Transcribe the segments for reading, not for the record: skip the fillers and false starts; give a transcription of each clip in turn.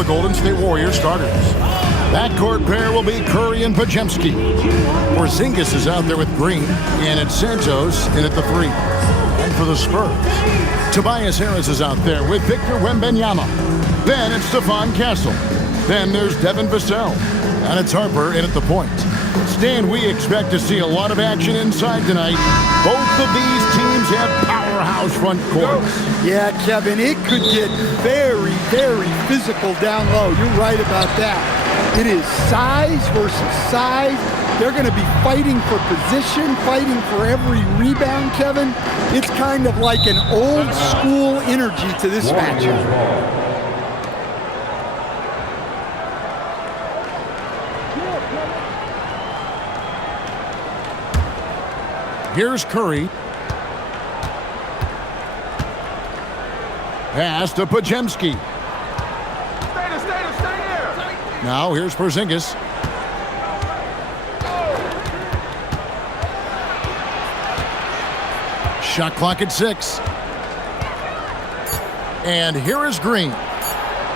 the Golden State Warriors starters. Backcourt pair will be Curry and Podziemski. Porzingis is out there with Green, and it's Santos in at the 3. And for the Spurs, Tobias Harris is out there with Victor Wembanyama. Then it's Stephon Castle. Then there's Devin Vassell. And it's Harper in at the point. Stan, we expect to see a lot of action inside tonight. Both of these teams have powerhouse front courts. Yeah, Kevin, it could get very, very physical down low. You're right about that. It is size versus size. They're going to be fighting for position, fighting for every rebound, Kevin. It's kind of like an old school energy to this matchup. Here's Curry. Pass to Podziemski. Now here's Porzingis. Shot clock at 6. And here is Green.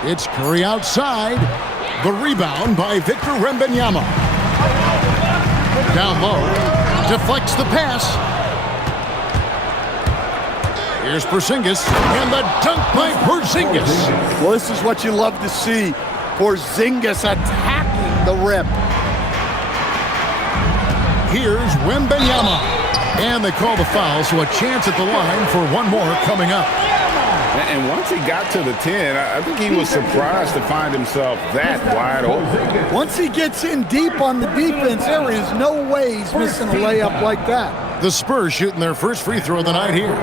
It's Curry outside. The rebound by Victor Wembanyama. Down low. Deflects the pass. Here's Porzingis, and the dunk by Porzingis. Well, this is what you love to see. Porzingis attacking the rim. Here's Wembanyama. And they call the foul, so a chance at the line for one more coming up. And once he got to the 10, I think he was surprised to find himself that wide open. Once he gets in deep on the defense, there is no way he's missing a layup like that. The Spurs shooting their first free throw of the night here.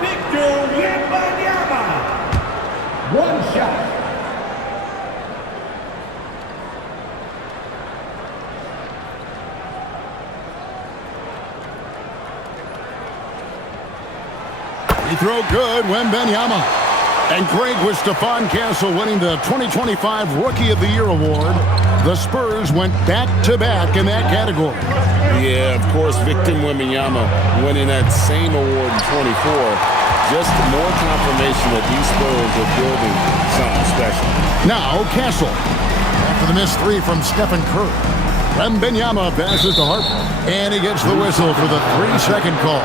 Victor Wembanyama. One shot. He throw good, Wembanyama. And great with Stephon Castle winning the 2025 Rookie of the Year award. The Spurs went back-to-back in that category. Yeah, of course, Victor Wembanyama winning that same award in 24. Just more confirmation that these Spurs are building something special. Now Castle. After the missed 3 from Stephen Curry. Wembanyama passes to Harper. And he gets the whistle for the 3-second call.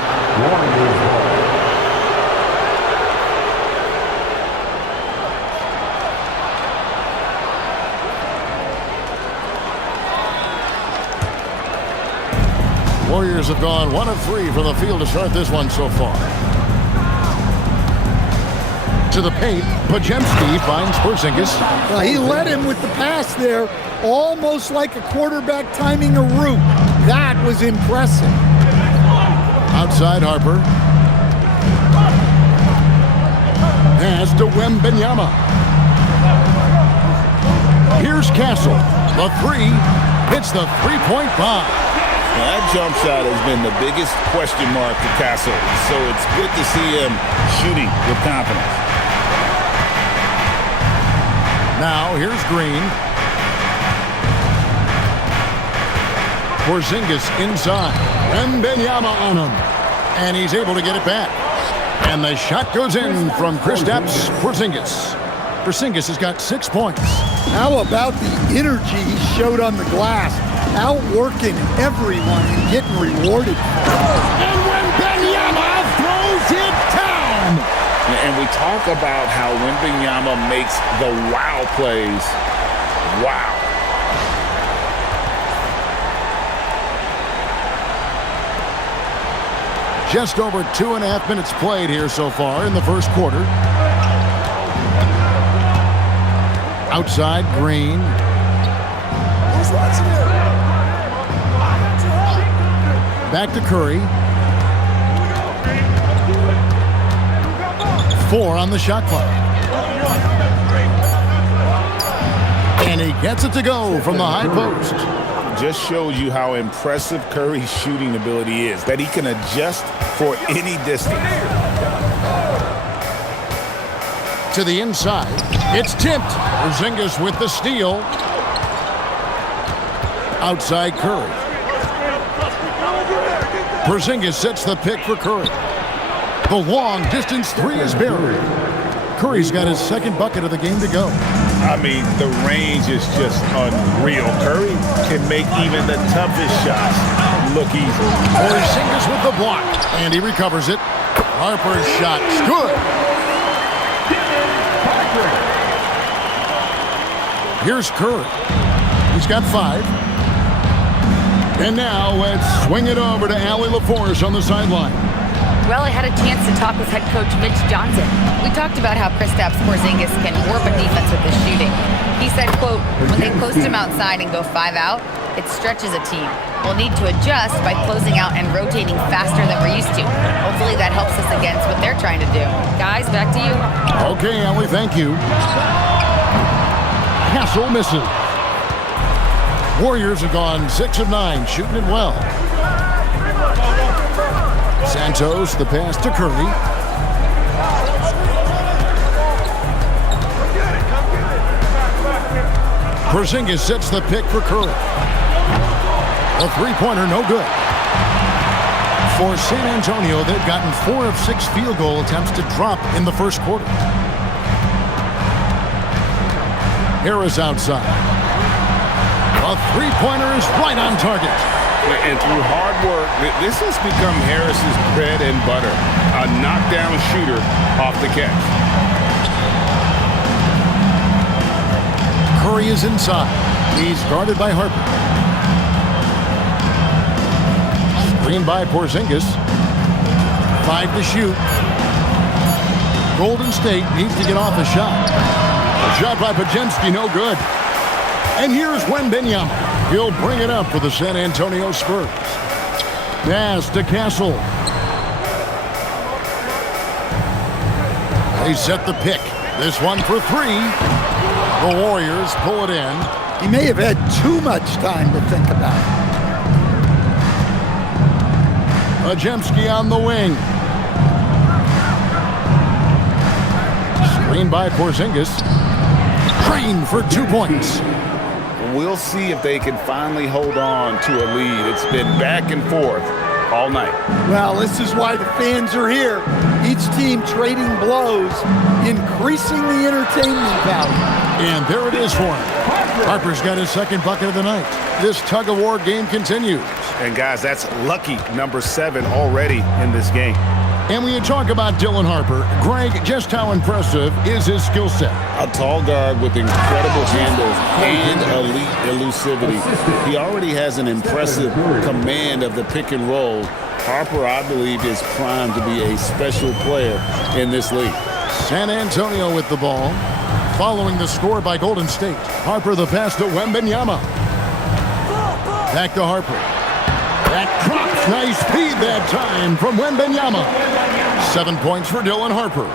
Warriors have gone 1 of 3 from the field to start this one so far. To the paint, Podziemski finds Porzingis. Well, he led him with the pass there, almost like a quarterback timing a route. That was impressive. Outside Harper. Pass to Wembanyama. Here's Castle. The 3 hits the three-point bomb. Now, that jump shot has been the biggest question mark for Castle, so it's good to see him shooting with confidence. Now, here's Green. Porzingis inside. Wembanyama on him. And he's able to get it back. And the shot goes in from Kristaps Porzingis. Porzingis has got 6 points. How about the energy he showed on the glass? Outworking everyone and getting rewarded. And Wembanyama throws it down. And we talk about how Wembanyama makes the wow plays. Wow. Just over 2.5 minutes played here so far in the first quarter. Outside, Green. Back to Curry. 4 on the shot clock. And he gets it to go from the high post. Just shows you how impressive Curry's shooting ability is, that he can adjust for any distance. To the inside. It's tipped. Porzingis with the steal. Outside Curry. Porzingis sets the pick for Curry. The long distance 3 is buried. Curry's got his second bucket of the game to go. I mean, the range is just unreal. Curry can make even the toughest shots look easy. Porzingis with the block, and he recovers it. Harper's shot's good. Here's Curry. He's got 5. And now let's swing it over to Allie LaForce on the sideline. Well, I had a chance to talk with head coach Mitch Johnson. We talked about how Kristaps Porzingis can warp a defense with his shooting. He said, quote, when they post him outside and go 5 out, it stretches a team. We'll need to adjust by closing out and rotating faster than we're used to. Hopefully that helps us against what they're trying to do. Guys, back to you. Okay, Allie, thank you. Castle misses. Warriors have gone 6 of 9, shooting it well. Santos, the pass to Curry. Porzingis sets the pick for Curry. A three-pointer, no good. For San Antonio, they've gotten 4 of 6 field goal attempts to drop in the first quarter. Harris outside. A three-pointer is right on target. And through hard work, this has become Harris's bread and butter. A knockdown shooter off the catch. Curry is inside. He's guarded by Harper. Screen by Porzingis. 5 to shoot. Golden State needs to get off a shot. A shot by Pajemski, no good. And here's Wembanyama. He'll bring it up for the San Antonio Spurs. Pass to Castle. They set the pick. This one for 3. The Warriors pull it in. He may have had too much time to think about it. Pajemski on the wing. Screen by Porzingis. Trained for 2 points. We'll see if they can finally hold on to a lead. It's been back and forth all night. Well, this is why the fans are here. Each team trading blows, increasing the entertainment value. And there it is for him. Harper's got his second bucket of the night. This tug-of-war game continues. And guys, that's lucky number 7 already in this game. And when you talk about Dylan Harper, Greg, just how impressive is his skill set? A tall guard with incredible handles and elite elusivity. He already has an impressive command of the pick and roll. Harper, I believe, is primed to be a special player in this league. San Antonio with the ball. Following the score by Golden State. Harper the pass to Wembanyama. Back to Harper. That drops. Nice speed that time from Wembanyama. 7 points for Dylan Harper.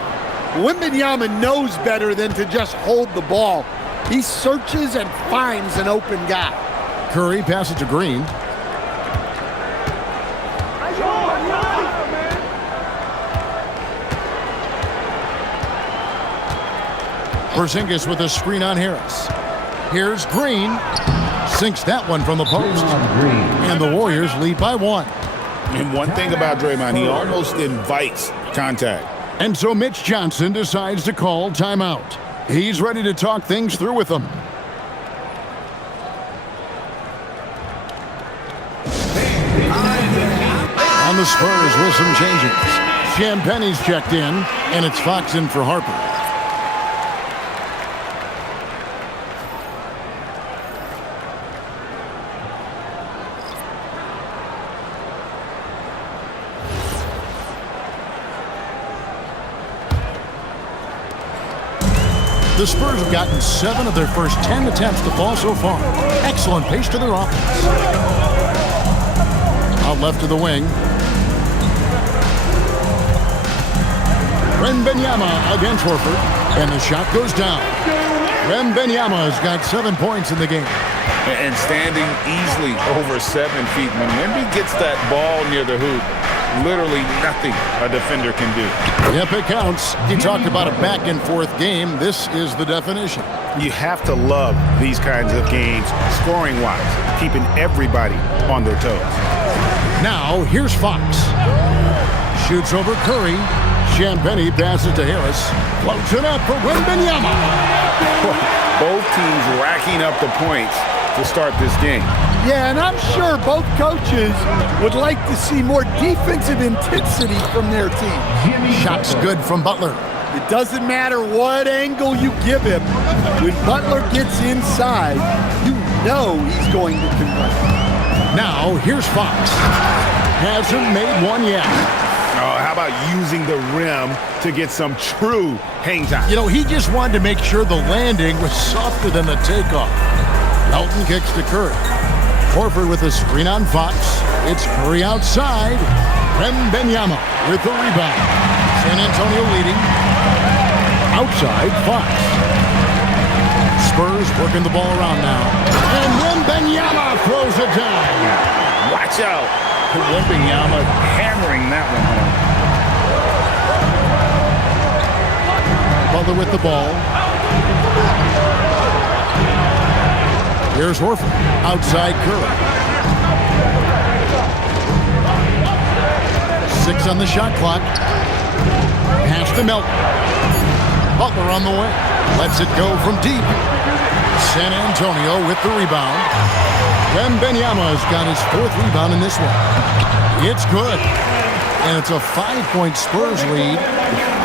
Wembanyama knows better than to just hold the ball. He searches and finds an open guy. Curry passes to Green. Porzingis with a screen on Harris. Here's Green. Sinks that one from the post. And the Warriors lead by 1. And one thing about Draymond, he almost invites contact. And so Mitch Johnson decides to call timeout. He's ready to talk things through with them. On the Spurs with some changes. Champagne's checked in, and it's Fox in for Harper. The Spurs have gotten 7 of their first 10 attempts to fall so far. Excellent pace to their offense. Out left to the wing. Wembanyama against Horford. And the shot goes down. Wembanyama has got 7 points in the game. And standing easily over 7 feet. When Wemby gets that ball near the hoop, literally nothing a defender can do. Yep, it counts. You talked about a back-and-forth game. This is the definition. You have to love these kinds of games, scoring-wise, keeping everybody on their toes. Now, here's Fox. Shoots over Curry. Champagny passes to Harris. Floats it up for Wembanyama. Both teams racking up the points to start this game. Yeah, and I'm sure both coaches would like to see more defensive intensity from their team. Shot's good from Butler. It doesn't matter what angle you give him. When Butler gets inside, you know he's going to convert. Now, here's Fox. Hasn't made one yet. Oh, how about using the rim to get some true hang time? You know, he just wanted to make sure the landing was softer than the takeoff. Melton kicks to Curry. Horford with a screen on Fox. It's Curry outside. Wembanyama with the rebound. San Antonio leading. Outside, Fox. Spurs working the ball around now. And Wembanyama throws it down. Watch out. Wembanyama hammering that one home. Butler with the ball. Here's Horford. Outside Curry. 6 on the shot clock. Pass to Melton. Butler on the way. Lets it go from deep. San Antonio with the rebound. Wembanyama's got his 4th rebound in this one. It's good. And it's a 5-point Spurs lead.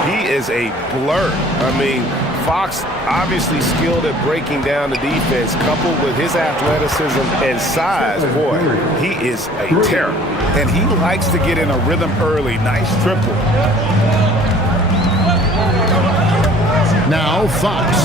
He is a blur. I mean, Fox obviously skilled at breaking down the defense, coupled with his athleticism and size. Boy, he is a terror. And he likes to get in a rhythm early. Nice triple. Now Fox.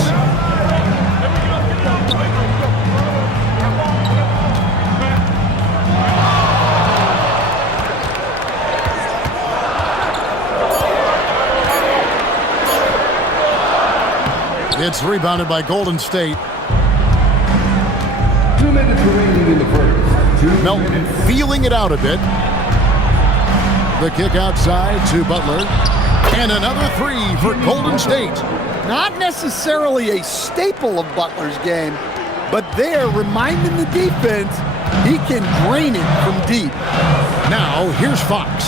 It's rebounded by Golden State. 2 minutes remaining in the first. Melton feeling it out a bit. The kick outside to Butler. And another 3 for Golden State. Not necessarily a staple of Butler's game, but they're reminding the defense he can drain it from deep. Now, here's Fox.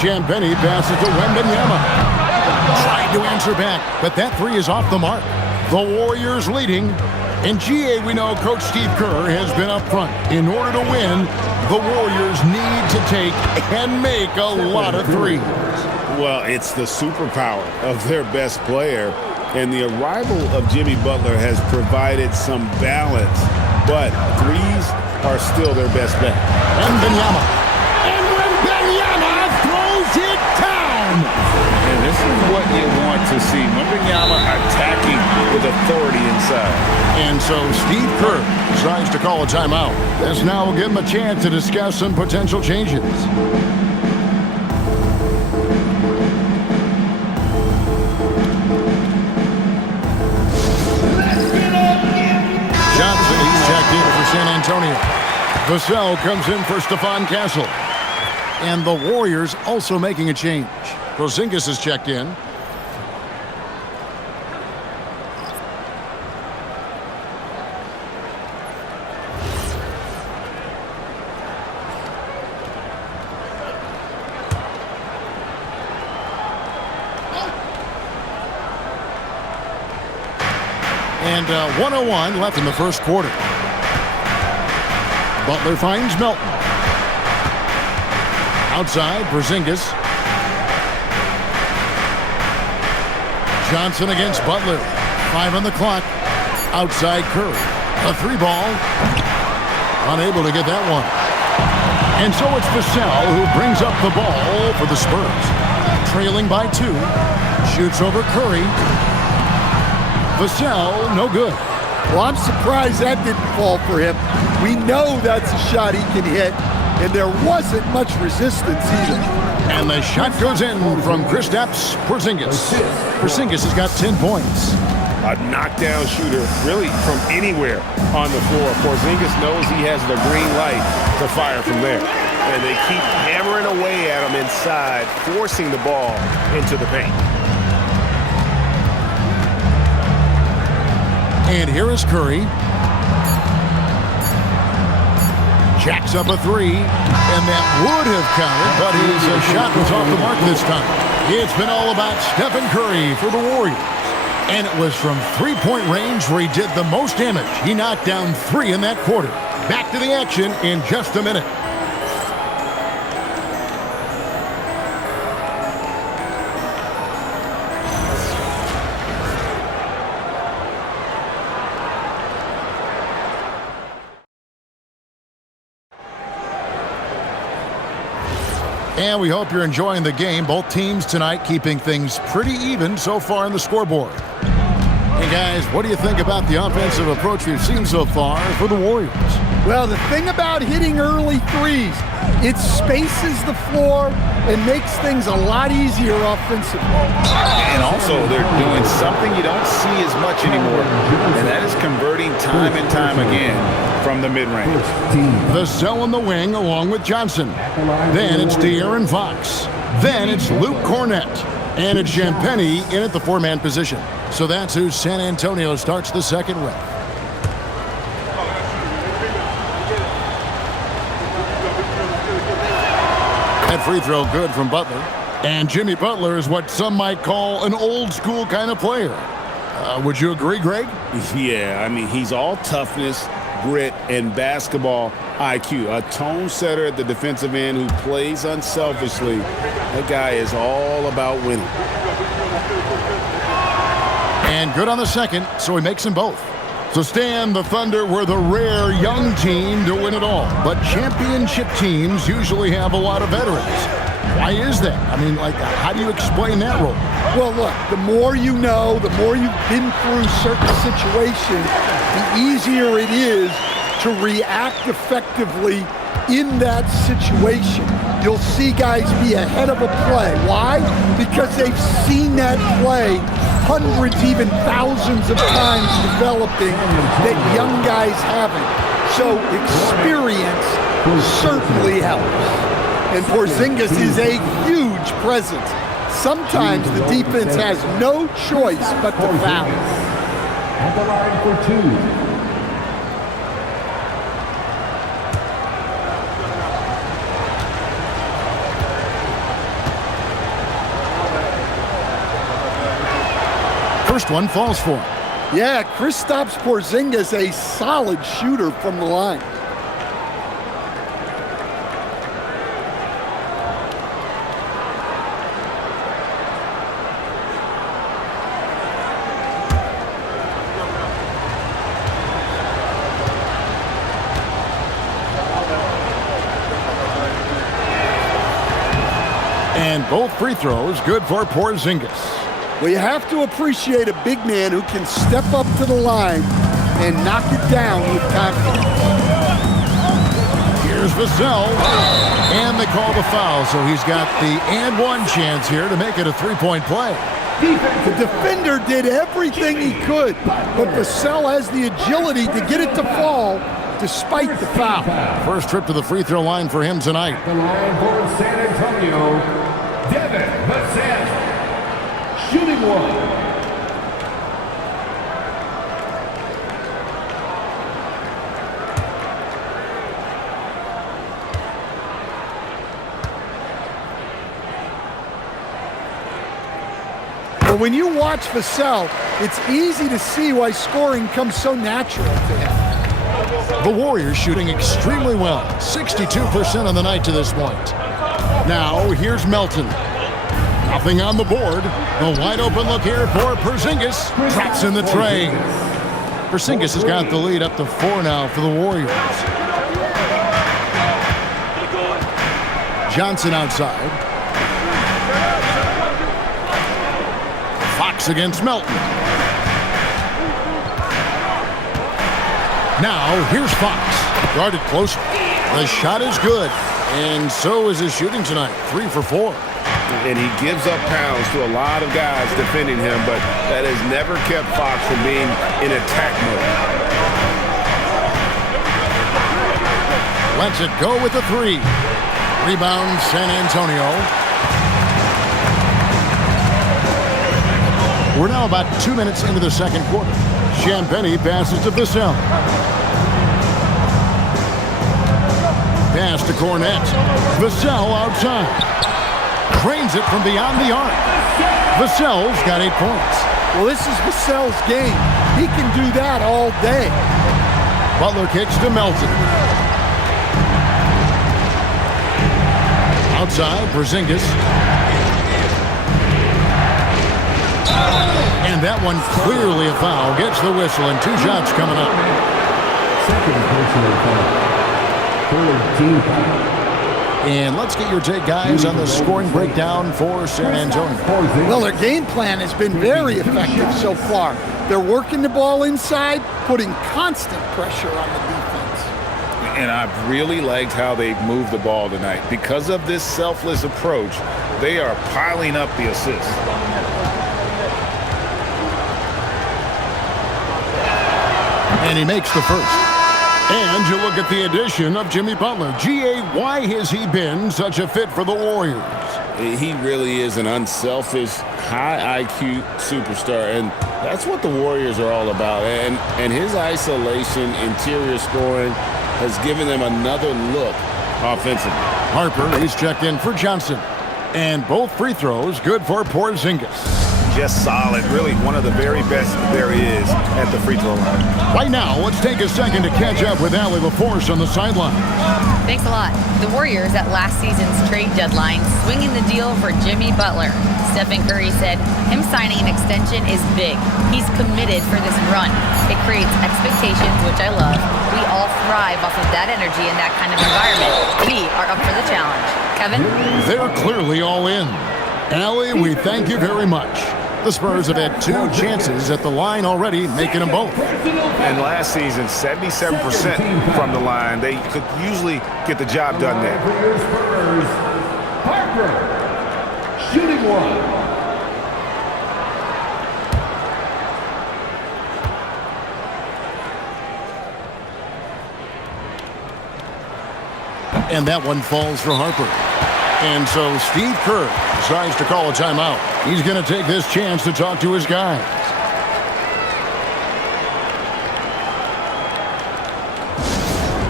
Champagny passes to Wembanyama. Tried to answer back, but that 3 is off the mark. The Warriors leading. In GA, we know Coach Steve Kerr has been up front. In order to win, the Warriors need to take and make a lot of threes. Well, it's the superpower of their best player, and the arrival of Jimmy Butler has provided some balance, but threes are still their best bet. Wembanyama. And Wembanyama throws it down. And this is what you want to see. Wembanyama attacking with authority inside. And so Steve Kerr decides to call a timeout. This now will give him a chance to discuss some potential changes. Johnson, he's checked in for San Antonio. Vassell comes in for Stephon Castle. And the Warriors also making a change. Porzingis is checked in. And 1:01 left in the first quarter. Butler finds Melton. Outside, Porzingis. Johnson against Butler. 5 on the clock. Outside Curry. A 3-ball. Unable to get that one. And so it's Vassell who brings up the ball for the Spurs. Trailing by 2. Shoots over Curry. Vassell, no good. Well, I'm surprised that didn't fall for him. We know that's a shot he can hit, and there wasn't much resistance either. And the shot goes in from Kristaps Porzingis. Porzingis has got 10 points. A knockdown shooter, really from anywhere on the floor. Porzingis knows he has the green light to fire from there. And they keep hammering away at him inside, forcing the ball into the paint. And here is Curry. Jacks up a three, and that would have counted, but his shot was off the mark this time. It's been all about Stephen Curry for the Warriors. And it was from three-point range where he did the most damage. He knocked down 3 in that quarter. Back to the action in just a minute. And we hope you're enjoying the game. Both teams tonight keeping things pretty even so far on the scoreboard. Hey guys, what do you think about the offensive approach we've seen so far for the Warriors? Well, the thing about hitting early threes, it spaces the floor and makes things a lot easier offensively. And also, they're doing something you don't see as much anymore, and that is converting time and time again from the mid-range. Vassell on the wing along with Johnson. Then it's De'Aaron Fox. Then it's Luke Cornett. And it's Champagnie in at the 4-man position. So that's who San Antonio starts the second with. That free throw good from Butler. And Jimmy Butler is what some might call an old school kind of player. Would you agree, Greg? Yeah, I mean, he's all toughness, grit, and basketball IQ. A tone setter at the defensive end who plays unselfishly. That guy is all about winning. And good on the second, so he makes them both. So Stan, the Thunder were the rare young team to win it all. But championship teams usually have a lot of veterans. Why is that? I mean, how do you explain that role? Well, look, the more you know, the more you've been through certain situations, the easier it is to react effectively in that situation. You'll see guys be ahead of a play. Why? Because they've seen that play hundreds, even thousands of times developing that young guys haven't. So experience certainly helps. And Porzingis is a huge presence. Sometimes the defense has no choice but to foul. At the line for 2. First one falls for him. Yeah, Kristaps Porzingis, a solid shooter from the line. And both free throws good for Porzingis. Well, you have to appreciate a big man who can step up to the line and knock it down with confidence. Here's Vassell, and they call the foul, so he's got the and one chance here to make it a three-point play. The defender did everything he could, but Vassell has the agility to get it to fall despite the foul. First trip to the free throw line for him tonight. The line for San Antonio, Devin Vassell. Shooting one. But when you watch Vassell, it's easy to see why scoring comes so natural to him. The Warriors shooting extremely well, 62% on the night to this point. Now here's Melton. Nothing on the board. The wide open look here for Porzingis. Drops in the tray. Porzingis has got the lead up to 4 now for the Warriors. Johnson outside. Fox against Melton. Now here's Fox. Guarded closely. The shot is good. And so is his shooting tonight. 3 for 4. And he gives up pounds to a lot of guys defending him, but that has never kept Fox from being in attack mode. Lets it go with the 3. Rebound San Antonio. We're now about 2 minutes into the second quarter. Champagnie passes to Vassell. pass to Cornette. Vassell outside. Drains it from beyond the arc. Vassell's got 8 points. Well, this is Vassell's game. He can do that all day. Butler kicks to Melton. Outside, Porzingis. And that one clearly a foul. Gets the whistle and 2 shots coming up. Second personal foul. 3rd team foul. And let's get your take, guys, on the scoring breakdown for San Antonio. Well, their game plan has been very effective so far. They're working the ball inside, putting constant pressure on the defense. And I've really liked how they've moved the ball tonight. Because of this selfless approach, they are piling up the assists. And he makes the first. And you look at the addition of Jimmy Butler. G.A., why has he been such a fit for the Warriors? He really is an unselfish, high IQ superstar, and that's what the Warriors are all about. And his isolation, interior scoring has given them another look offensively. Harper, he's checked in for Johnson. And both free throws good for Porzingis. Just solid. Really one of the very best there is at the free throw line. Right now, let's take a second to catch up with Allie LaForce on the sideline. Thanks a lot. The Warriors at last season's trade deadline swinging the deal for Jimmy Butler. Stephen Curry said him signing an extension is big. He's committed for this run. It creates expectations, which I love. We all thrive off of that energy and that kind of environment. We are up for the challenge. Kevin? They're clearly all in. Allie, we thank you very much. The Spurs have had 2 chances at the line already, making them both. And last season, 77% from the line. They could usually get the job done there. Spurs, Harper, shooting 1. And that one falls for Harper. And so Steve Kerr decides to call a timeout. He's going to take this chance to talk to his guys.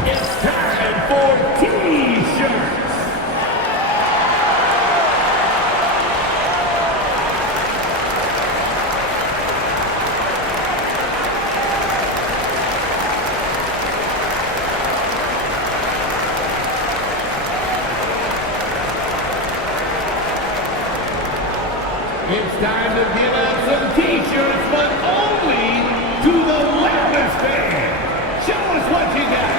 It's time for T-shirts. It's time to give out some T-shirts, but only to the loudest fan. Show us what you got.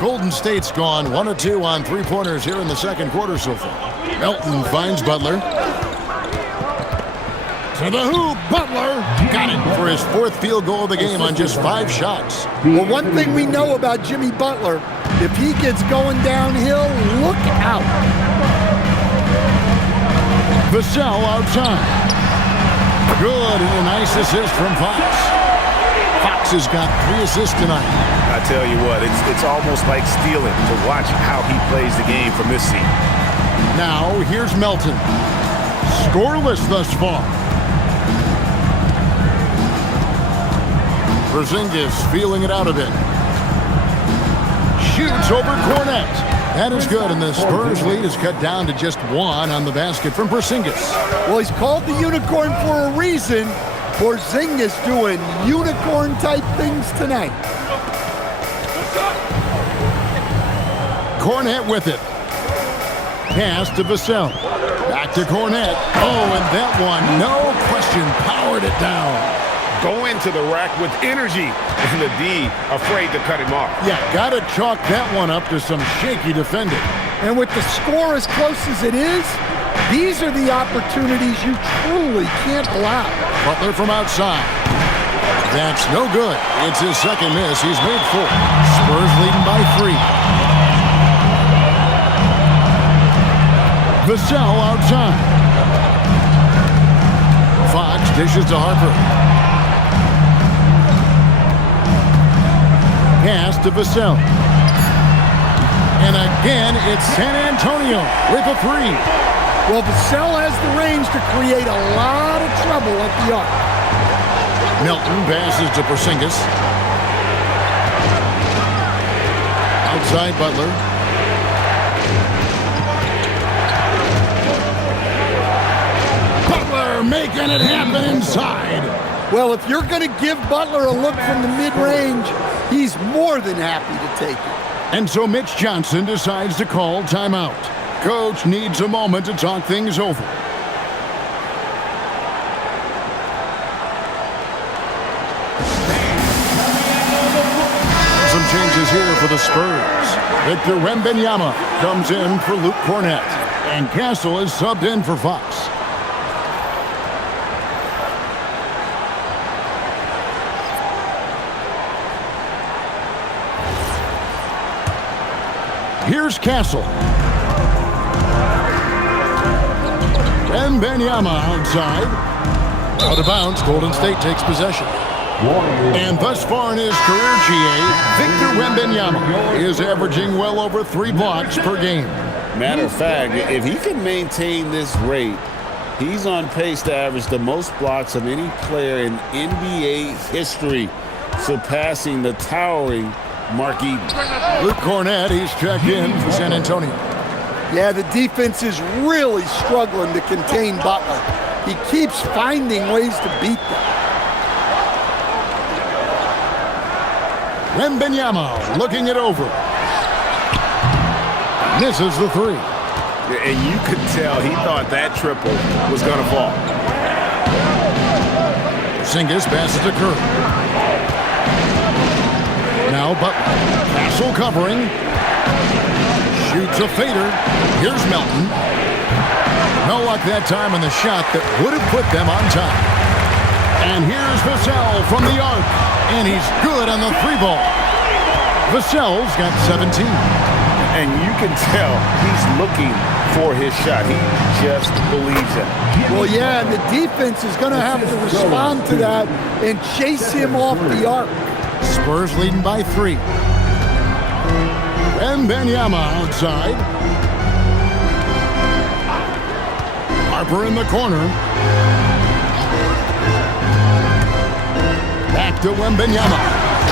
Golden State's gone 1 of 2 on 3-pointers here in the second quarter so far. Melton finds Butler. To the hoop, Butler got it for his 4th field goal of the game on just 5 shots. Well, one thing we know about Jimmy Butler, if he gets going downhill, look out. Vassell outside. Good, and a nice assist from Fox. Fox has got 3 assists tonight. I tell you what, it's almost like stealing to watch how he plays the game from this seat. Now, here's Melton. Scoreless thus far. Porzingis feeling it out a bit. Shoots over Cornette. That is good, and the Spurs lead is cut down to just 1 on the basket from Porzingis. Well, he's called the unicorn for a reason. Porzingis doing unicorn-type things tonight. Cornette with it. Pass to Vassell. Back to Cornette. Oh, and that one, no question, powered it down. Go into the rack with energy, and the D afraid to cut him off. Yeah, got to chalk that one up to some shaky defending. And with the score as close as it is, these are the opportunities you truly can't allow. Butler from outside. That's no good. It's his second miss. He's made 4. Spurs leading by 3. Vassell outside. Fox dishes to Harper. Pass to Vassell. And again, it's San Antonio with a three. Well, Vassell has the range to create a lot of trouble at the arc. Milton passes to Porzingis. Outside Butler. Butler making it happen inside. Well, if you're going to give Butler a look from the mid-range, he's more than happy to take it. And so Mitch Johnson decides to call timeout. Coach needs a moment to talk things over. Some changes here for the Spurs. Victor Wembanyama comes in for Luke Cornett. And Castle is subbed in for Fox. Here's Castle. Wembanyama outside. Out of bounds, Golden State takes possession. And thus far in his career, GA, Victor Wembanyama is averaging well over 3 blocks per game. Matter of fact, if he can maintain this rate, he's on pace to average the most blocks of any player in NBA history, surpassing the towering Mark Eaton. Luke Cornett, he's checked in for San Antonio. Yeah, the defense is really struggling to contain Butler. He keeps finding ways to beat them. Wembanyama looking it over. Misses the three. And you could tell he thought that triple was going to fall. Porzingis passes to Curry. Now Butler. Castle covering. Shoots a fader. Here's Melton. No luck that time on the shot that would have put them on top. And here's Vassell from the arc. And he's good on the three ball. Vassell's got 17. And you can tell he's looking for his shot. He just believes it. Well, yeah, and the defense is going to have to respond to that and chase him off the arc. Spurs leading by 3. Wembanyama outside. Harper in the corner. Back to Wembanyama.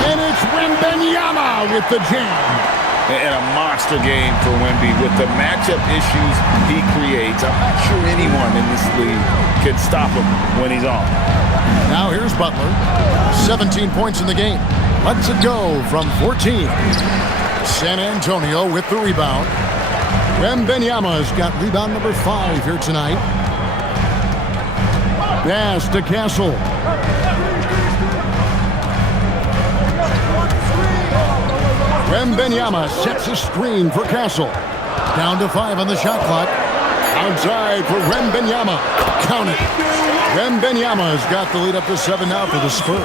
And it's Wembanyama with the jam. And a monster game for Wemby with the matchup issues he creates. I'm not sure anyone in this league can stop him when he's on. Now here's Butler. 17 points in the game. Lets it go from 14. San Antonio with the rebound. Wembanyama's got rebound number 5 here tonight. Pass to Castle. Wembanyama sets a screen for Castle. Down to 5 on the shot clock. Outside for Wembanyama. Count it. Wembanyama's got the lead up to 7 now for the Spurs.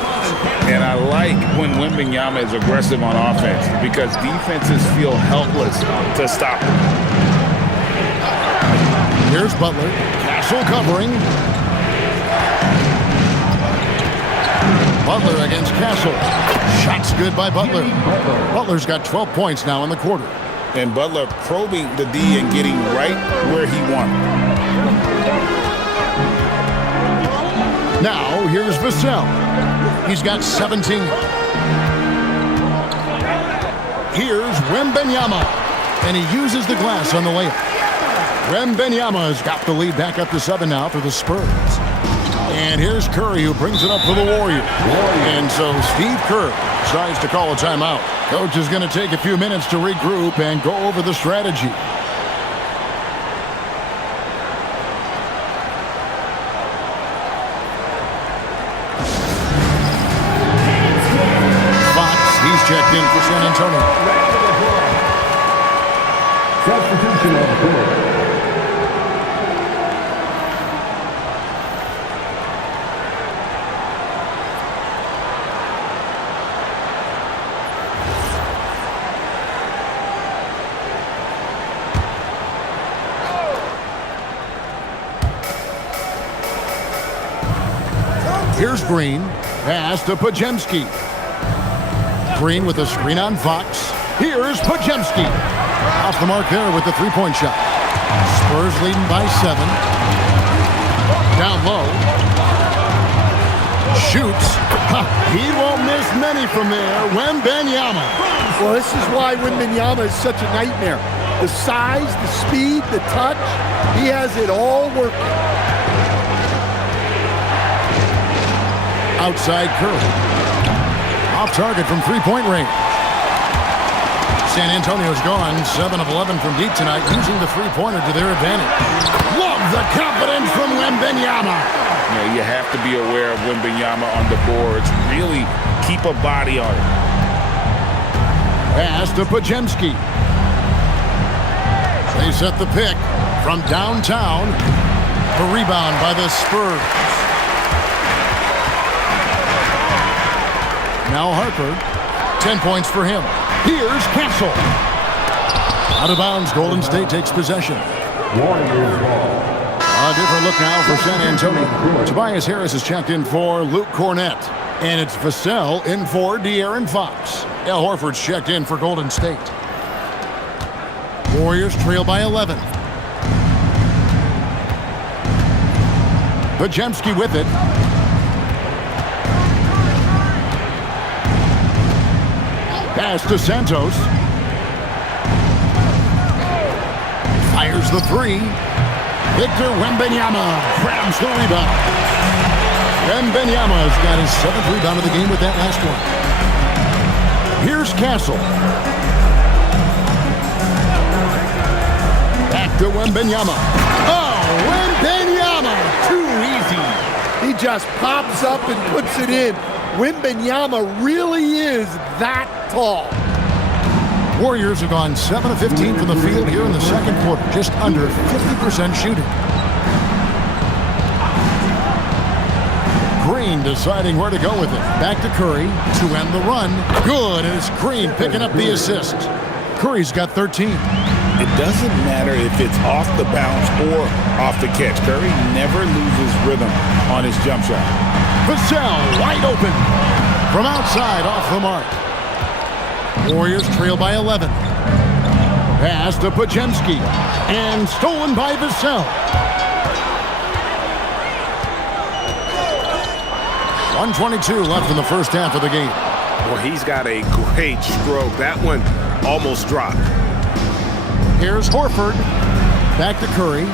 And I like when Wembanyama is aggressive on offense because defenses feel helpless to stop him. Here's Butler. Castle covering. Butler against Castle. Shots good by Butler. Butler's got 12 points now in the quarter. And Butler probing the D and getting right where he wanted. Now, here's Vassell. He's got 17. Here's Wembanyama. And he uses the glass on the layup. Wembanyama's got the lead back up to 7 now for the Spurs. And here's Curry, who brings it up for the Warriors. And so Steve Kerr decides to call a timeout. Coach is going to take a few minutes to regroup and go over the strategy. Fox, he's checked in for San Antonio. Substitution on the court. Here's Green. Pass to Podziemski. Green with a screen on Fox. Here's Pajemski. Off the mark there with the three-point shot. Spurs leading by 7. Down low. Shoots. He won't miss many from there. Wembanyama. Well, this is why Wembanyama is such a nightmare. The size, the speed, the touch, he has it all working. Outside Curry. Off target from three-point range. San Antonio's gone 7 of 11 from deep tonight, using the three-pointer to their advantage. Love the confidence from Wembanyama. You have to be aware of Wembanyama on the boards. Really keep a body on it. Pass to Pajemski. They set the pick from downtown. The rebound by the Spurs. Now Harper. 10 points for him. Here's Castle. Out of bounds, Golden State takes possession. A different look now for San Antonio. Tobias Harris is checked in for Luke Cornett. And it's Vassell in for De'Aaron Fox. Al Horford's checked in for Golden State. Warriors trail by 11. Pajemski with it. Pass to Santos. Fires the three. Victor Wembanyama grabs the rebound. Wembanyama has got his 7th rebound of the game with that last one. Here's Castle. Back to Wembanyama. Oh, Wembanyama! Too easy. He just pops up and puts it in. Wembanyama really is that tall. Warriors have gone 7 of 15 from the field here in the second quarter, just under 50% shooting. Green deciding where to go with it. Back to Curry to end the run. Good, and it's Green picking up the assist. Curry's got 13. It doesn't matter if it's off the bounce or off the catch. Curry never loses rhythm on his jump shot. Vassell wide open from outside off the mark. Warriors trail by 11. Pass to Pajemski and stolen by Vassell. 1:22 left in the first half of the game. Well, he's got a great stroke. That one almost dropped. Here's Horford. Back to Curry.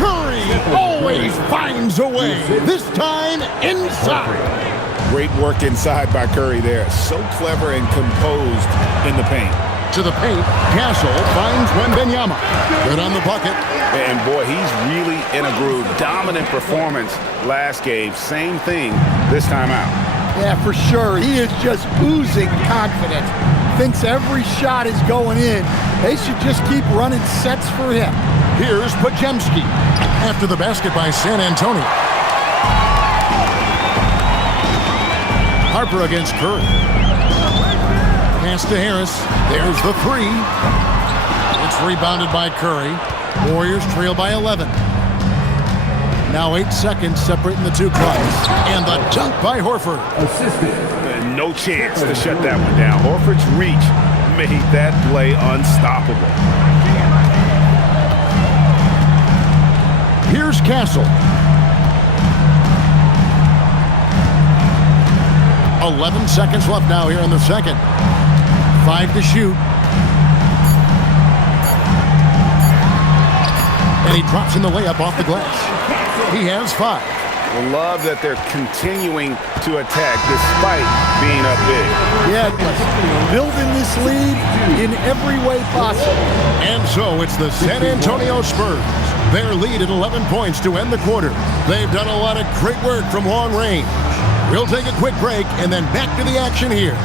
Curry always finds a way. This time inside. Great work inside by Curry there. So clever and composed in the paint. To the paint, Castle finds Wembanyama. Good on the bucket. And boy, he's really in a groove. Dominant performance last game. Same thing this time out. Yeah, for sure. He is just oozing confidence. Thinks every shot is going in. They should just keep running sets for him. Here's Pajemski after the basket by San Antonio. Harper against Curry. Pass to Harris. There's the three. It's rebounded by Curry. Warriors trail by 11. Now 8 seconds separating the two clubs. And the dunk by Horford. No chance to shut that one down. Horford's reach made that play unstoppable. Here's Castle. 11 seconds left now here in the second. 5 to shoot. And he drops in the layup off the glass. He has 5. I love that they're continuing to attack despite being up big. Yeah, building this lead in every way possible. And so it's the San Antonio Spurs. Their lead at 11 points to end the quarter. They've done a lot of great work from long range. We'll take a quick break and then back to the action here.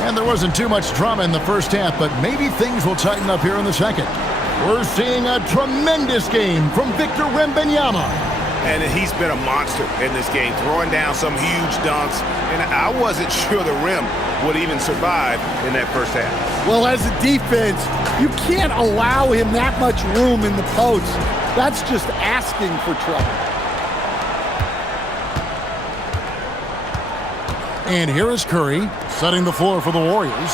And there wasn't too much drama in the first half, but maybe things will tighten up here in the second. We're seeing a tremendous game from Victor Wembanyama. And he's been a monster in this game, throwing down some huge dunks. And I wasn't sure the rim would even survive in that first half. Well, as a defense, you can't allow him that much room in the post. That's just asking for trouble. And here is Curry setting the floor for the Warriors.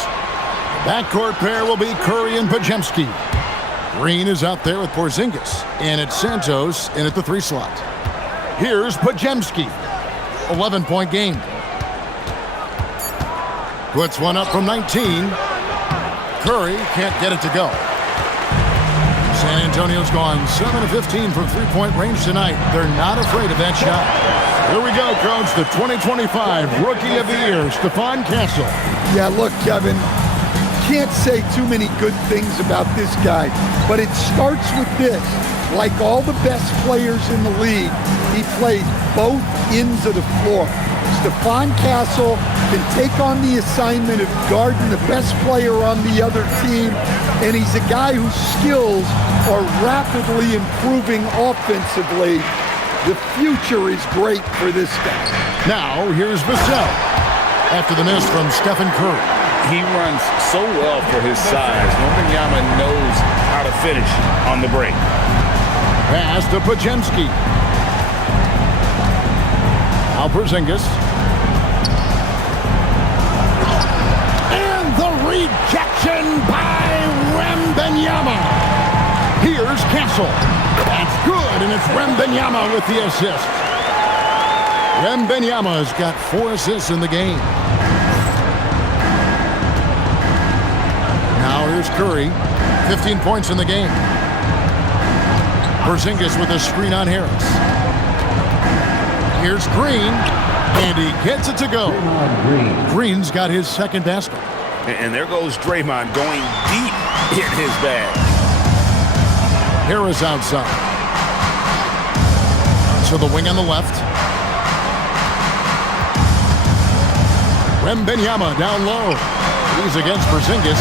Backcourt pair will be Curry and Podziemski. Green is out there with Porzingis, and it's Santos in at the 3 slot. Here's Podziemski. 11-point game. Puts one up from 19. Curry can't get it to go. San Antonio's gone 7 of 15 from three-point range tonight. They're not afraid of that shot. Here we go, Coach. The 2025 Rookie of the Year, Stephon Castle. Yeah, look, Kevin, can't say too many good things about this guy, but it starts with this. Like all the best players in the league, he plays both ends of the floor. Stephon Castle can take on the assignment of guarding the best player on the other team, and he's a guy whose skills are rapidly improving offensively. The future is great for this guy. Now, here's Vassell. After the miss from Stephen Curry. He runs so well for his size. Wembanyama knows how to finish on the break. Pass to Podziemski. Now Porzingis. And the rejection by Wembanyama. Here's Castle. That's good, and it's Wembanyama with the assist. Wembanyama's got 4 assists in the game. Now here's Curry. 15 points in the game. Porzingis with a screen on Harris. Here's Green, and he gets it to go. Green's got his second basket. And there goes Draymond going deep in his bag. Harris outside. To the wing on the left. Wembanyama down low. He's against Porzingis.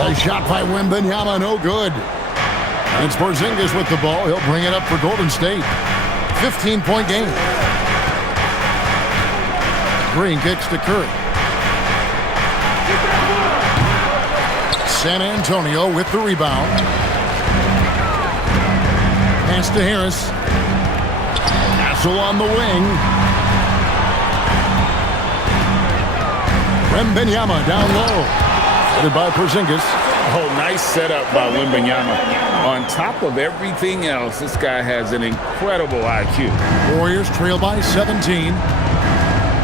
A shot by Wembanyama, no good. And it's Porzingis with the ball. He'll bring it up for Golden State. 15-point game. Green kicks to Curry. San Antonio with the rebound. Pass to Harris. Castle on the wing. Wembanyama down low. Headed by Porzingis. Oh, nice setup by Wembanyama. On top of everything else, this guy has an incredible IQ. Warriors trail by 17.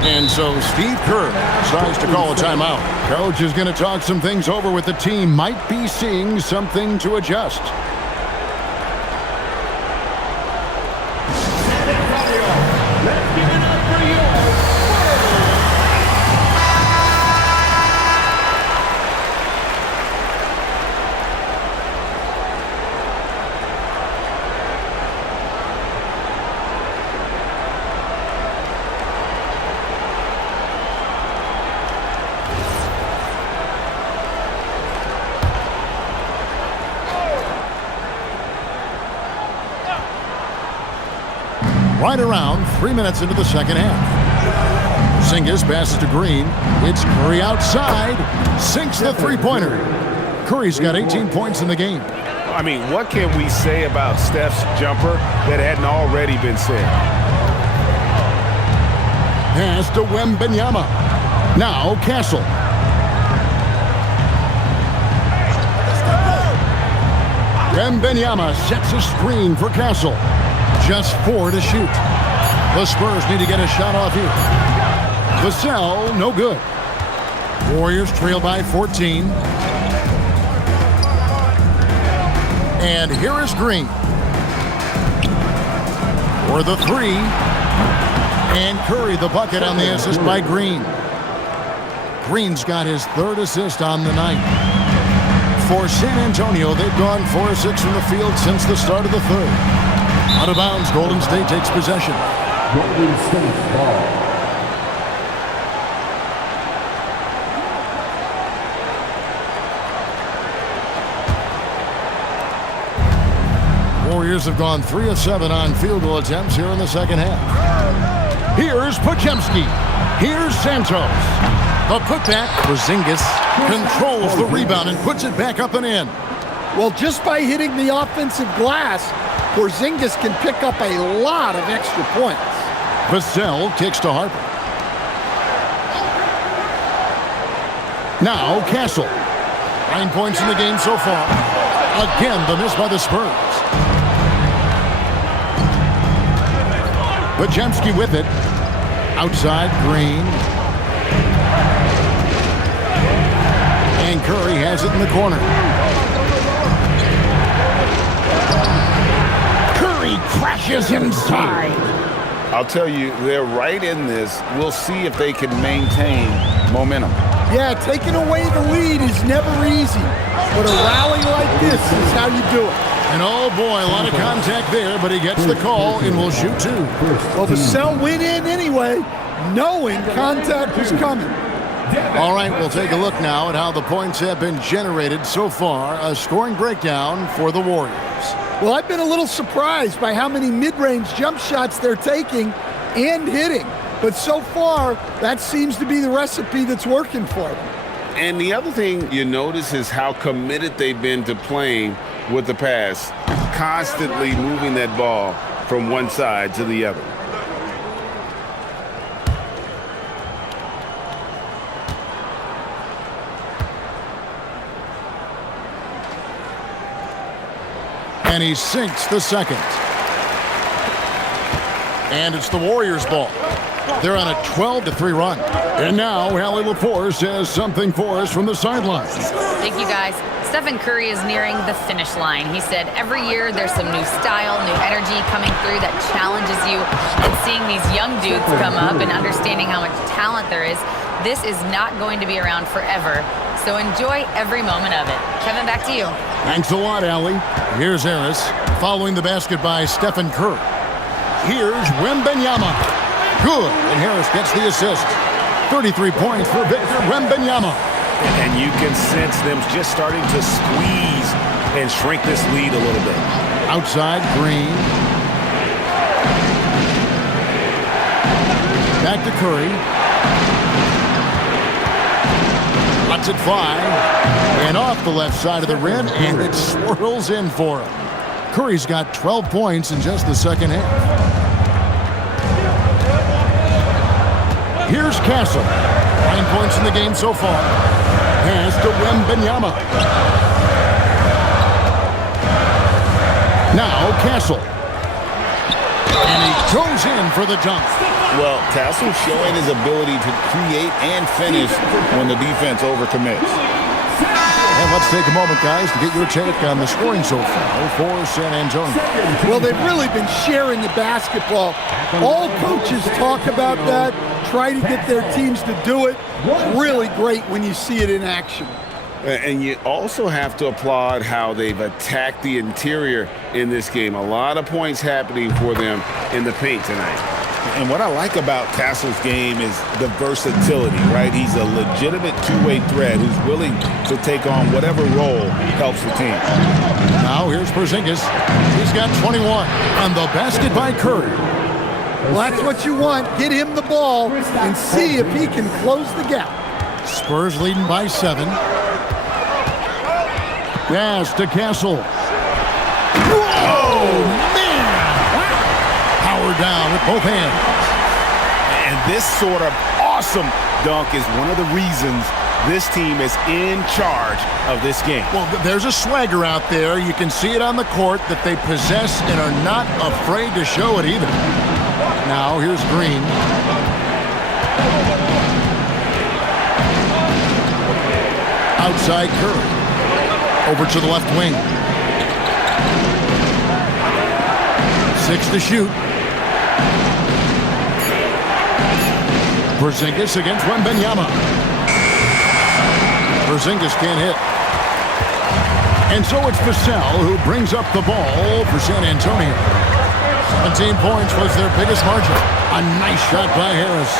And so Steve Kerr decides to call a timeout. Coach is going to talk some things over with the team. Might be seeing something to adjust. Let's give it up for you. Right around 3 minutes into the second half. Porzingis passes to Green. It's Curry outside. Sinks the three-pointer. Curry's got 18 points in the game. I mean, what can we say about Steph's jumper that hadn't already been said? Pass to Wembanyama. Now Castle. Wembanyama sets a screen for Castle. Just 4 to shoot. The Spurs need to get a shot off here. Vassell, no good. Warriors trail by 14. And here is Green. For the 3. And Curry the bucket on the assist by Green. Green's got his 3rd assist on the night. For San Antonio, they've gone 4 of 6 from the field since the start of the 3rd. Out of bounds, Golden State takes possession. Golden State ball. Warriors have gone 3 of 7 on field goal attempts here in the second half. Here's Pajemski. Here's Santos. The putback. Porzingis controls the rebound and puts it back up and in. Well, just by hitting the offensive glass, Porzingis can pick up a lot of extra points. Vassell kicks to Harper. Now Castle. 9 points in the game so far. Again, the miss by the Spurs. Pajemski with it. Outside, Green. And Curry has it in the corner. Curry crashes inside. I'll tell you, they're right in this. We'll see if they can maintain momentum. Yeah, taking away the lead is never easy, but a rally like this is how you do it. And oh boy, a lot of contact there, but he gets the call and will shoot 2. Well, Vassell went in anyway, knowing contact was coming. All right, we'll take a look now at how the points have been generated so far. A scoring breakdown for the Warriors. Well, I've been a little surprised by how many mid-range jump shots they're taking and hitting. But so far, that seems to be the recipe that's working for them. And the other thing you notice is how committed they've been to playing with the pass, constantly moving that ball from one side to the other. And he sinks the second. And it's the Warriors' ball. They're on a 12-3 run. And now Allie LaForce has something for us from the sidelines. Thank you, guys. Stephen Curry is nearing the finish line. He said every year there's some new style, new energy coming through that challenges you. And seeing these young dudes come up and understanding how much talent there is, this is not going to be around forever. So enjoy every moment of it. Kevin, back to you. Thanks a lot, Allie. Here's Harris following the basket by Stephen Curry. Here's Wembanyama. Good, and Harris gets the assist. 33 points for Victor Wembanyama. And you can sense them just starting to squeeze and shrink this lead a little bit. Outside, Green. Back to Curry. Lets it fly. And off the left side of the rim, and it swirls in for him. Curry's got 12 points in just the second half. Here's Castle. 9 points in the game so far. Pass to Wembanyama. Now Castle. And he goes in for the dunk. Well, Castle's showing his ability to create and finish when the defense overcommits. And let's take a moment, guys, to get your take on the scoring so far for San Antonio. Well, they've really been sharing the basketball. All coaches talk about that, try to get their teams to do it. Really great when you see it in action. And you also have to applaud how they've attacked the interior in this game. A lot of points happening for them in the paint tonight. And what I like about Castle's game is the versatility, right? He's a legitimate two-way threat who's willing to take on whatever role helps the team. Now here's Porzingis. He's got 21 on the basket by Curry. Well, that's what you want. Get him the ball and see if he can close the gap. Spurs leading by 7. Pass to Castle. Oh, man! Power down with both hands. And this sort of awesome dunk is one of the reasons this team is in charge of this game. Well, there's a swagger out there. You can see it on the court that they possess and are not afraid to show it either. Now here's Green. Outside Curry. Over to the left wing. 6 to shoot. Porzingis against Wembanyama. Porzingis can't hit. And so it's Vassell who brings up the ball for San Antonio. 17 points was their biggest margin. A nice shot by Harris.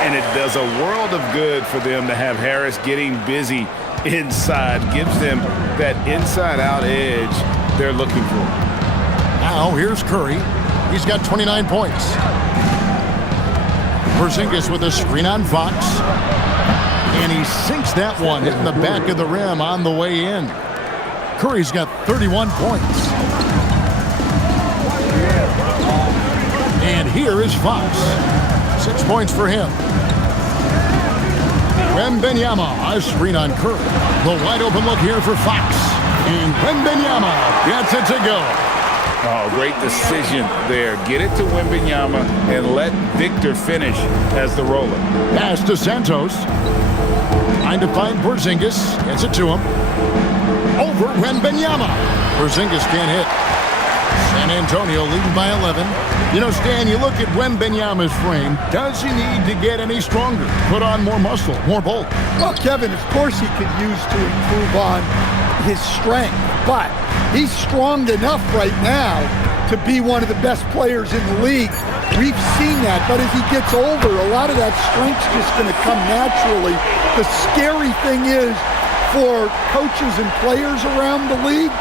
And it does a world of good for them to have Harris getting busy inside. Gives them that inside-out edge they're looking for. Now here's Curry. He's got 29 points. Porzingis with a screen on Fox. And he sinks that one, hitting the back of the rim on the way in. Curry's got 31 points. And here is Fox. 6 points for him. Wembanyama, a screen on Curry. The wide open look here for Fox. And Wembanyama gets it to go. Oh, great decision there. Get it to Wembanyama and let Victor finish as the roller. Pass to Santos. Trying to find Porzingis. Gets it to him. Over Wembanyama. Porzingis can't hit. San Antonio leading by 11. You know, Stan, you look at Wembanyama's frame. Does he need to get any stronger? Put on more muscle, more bulk? Well, Kevin, of course he could use to improve on his strength, but he's strong enough right now to be one of the best players in the league. We've seen that, but as he gets older, a lot of that strength's just going to come naturally. The scary thing is for coaches and players around the league,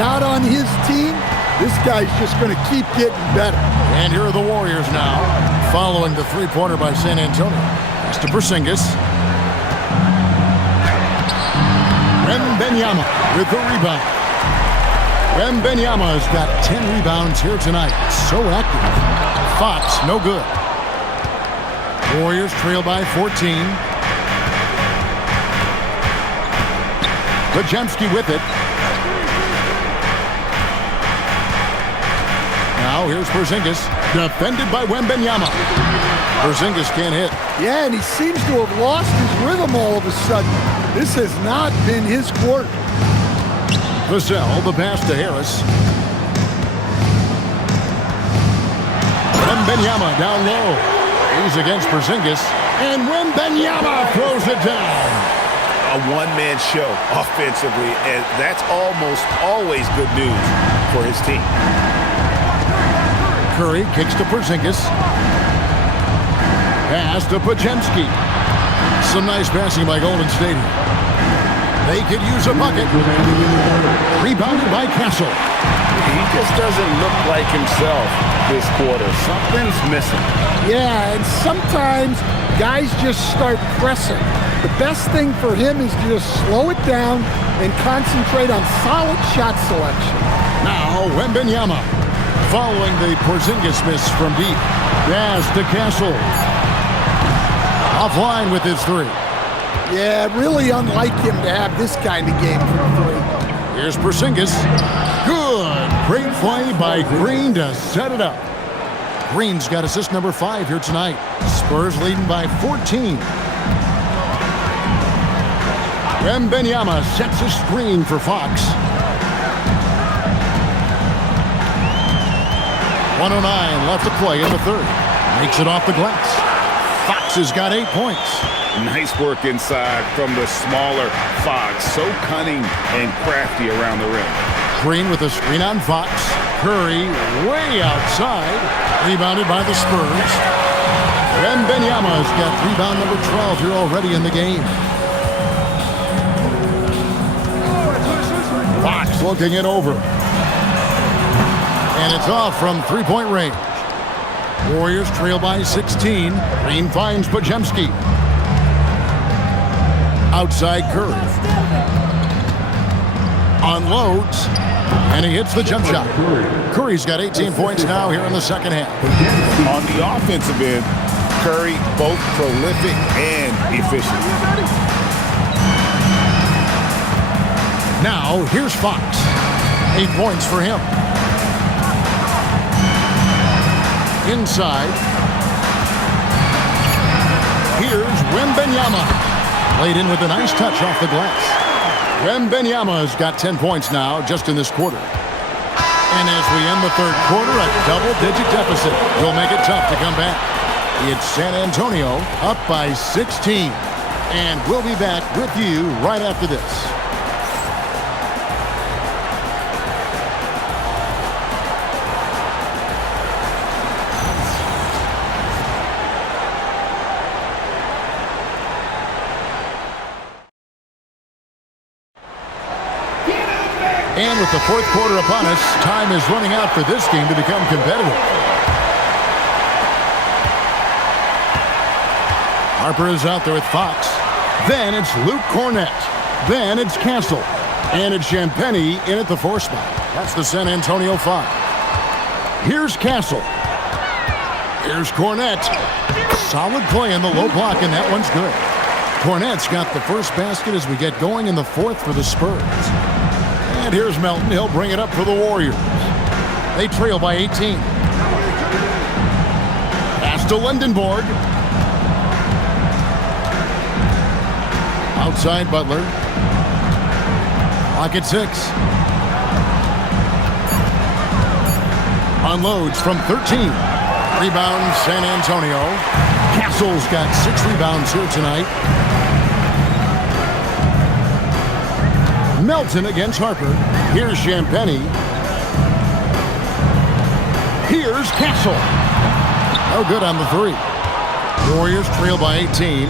not on his team, this guy's just going to keep getting better. And here are the Warriors now, following the three-pointer by San Antonio. Pass to Porzingis. Wembanyama with the rebound. Wembanyama's got 10 rebounds here tonight. So active. Fox, no good. Warriors trail by 14. Podziemski with it. Now here's Porzingis, defended by Wembanyama. Porzingis can't hit. Yeah, and he seems to have lost his rhythm all of a sudden. This has not been his quarter. Vassell, the pass to Harris. Wembanyama down low. He's against Porzingis. And Wembanyama throws it down. A one-man show offensively, and that's almost always good news for his team. Curry kicks to Porzingis. Pass to Podziemski. Some nice passing by Golden State. They could use a bucket. Rebounded by Castle. He just doesn't look like himself this quarter. Something's missing. Yeah, and sometimes guys just start pressing. The best thing for him is to just slow it down and concentrate on solid shot selection. Now Wembanyama, following the Porzingis miss from deep. Pass to Castle. Offline with his three. Yeah, really unlike him to have this kind of game from three. Here's Porzingis. Good. Great play by Green to set it up. Green's got assist number 5 here tonight. Spurs leading by 14. Wembanyama sets a screen for Fox. 1:09 left to play in the third. Makes it off the glass. Fox has got 8 points. Nice work inside from the smaller Fox. So cunning and crafty around the rim. Green with a screen on Fox. Curry way outside. Rebounded by the Spurs. Wembanyama's got rebound number 12 here already in the game. Fox looking it over. And it's off from three-point range. Warriors trail by 16. Green finds Podziemski. Outside Curry. Unloads. And he hits the jump shot. Curry's got 18 points now here in the second half. On the offensive end, Curry both prolific and efficient. Now here's Fox. 8 points for him. Inside. Here's Wembanyama. Played in with a nice touch off the glass. Wembanyama's got 10 points now just in this quarter. And as we end the third quarter, a double-digit deficit will make it tough to come back. It's San Antonio up by 16. And we'll be back with you right after this. And with the fourth quarter upon us, time is running out for this game to become competitive. Harper is out there with Fox. Then it's Luke Cornett. Then it's Castle. And it's Champagnie in at the 4 spot. That's the San Antonio 5. Here's Castle. Here's Cornett. Solid play in the low block, and that one's good. Cornett's got the first basket as we get going in the 4th for the Spurs. And here's Melton. He'll bring it up for the Warriors. They trail by 18. Pass to Lindenborg. Outside Butler. Clock at 6. Unloads from 13. Rebound San Antonio. Castle's got 6 rebounds here tonight. Melton against Harper. Here's Champagnie. Here's Castle. No good on the 3. Warriors trail by 18.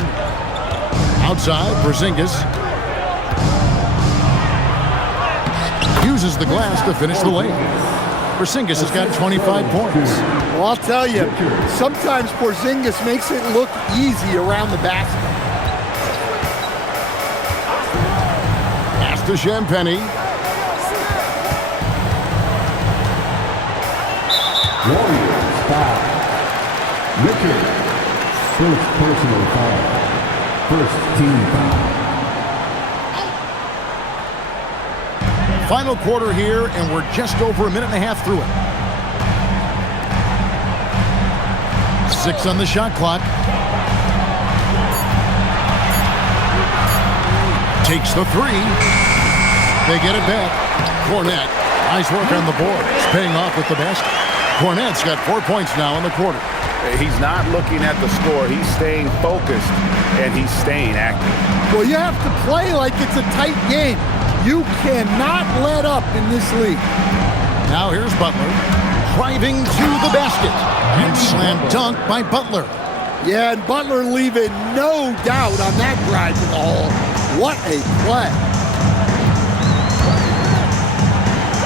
Outside, Porzingis. Uses the glass to finish the lane. Porzingis has got 25 points. Well, I'll tell you, sometimes Porzingis makes it look easy around the basket. Pass to Champagnie. Warriors foul. Richard, first personal foul. First team foul. Final quarter here, and we're just over a minute and a half through it. 6 on the shot clock. Takes the 3. They get it back. Cornett, nice work on the board. It's paying off with the basket. Cornett's got 4 points now in the quarter. He's not looking at the score. He's staying focused, and he's staying active. Well, you have to play like it's a tight game. You cannot let up in this league. Now here's Butler, driving to the basket, and slam dunk by Butler. Yeah, and Butler leaving no doubt on that drive to the hole. What a play.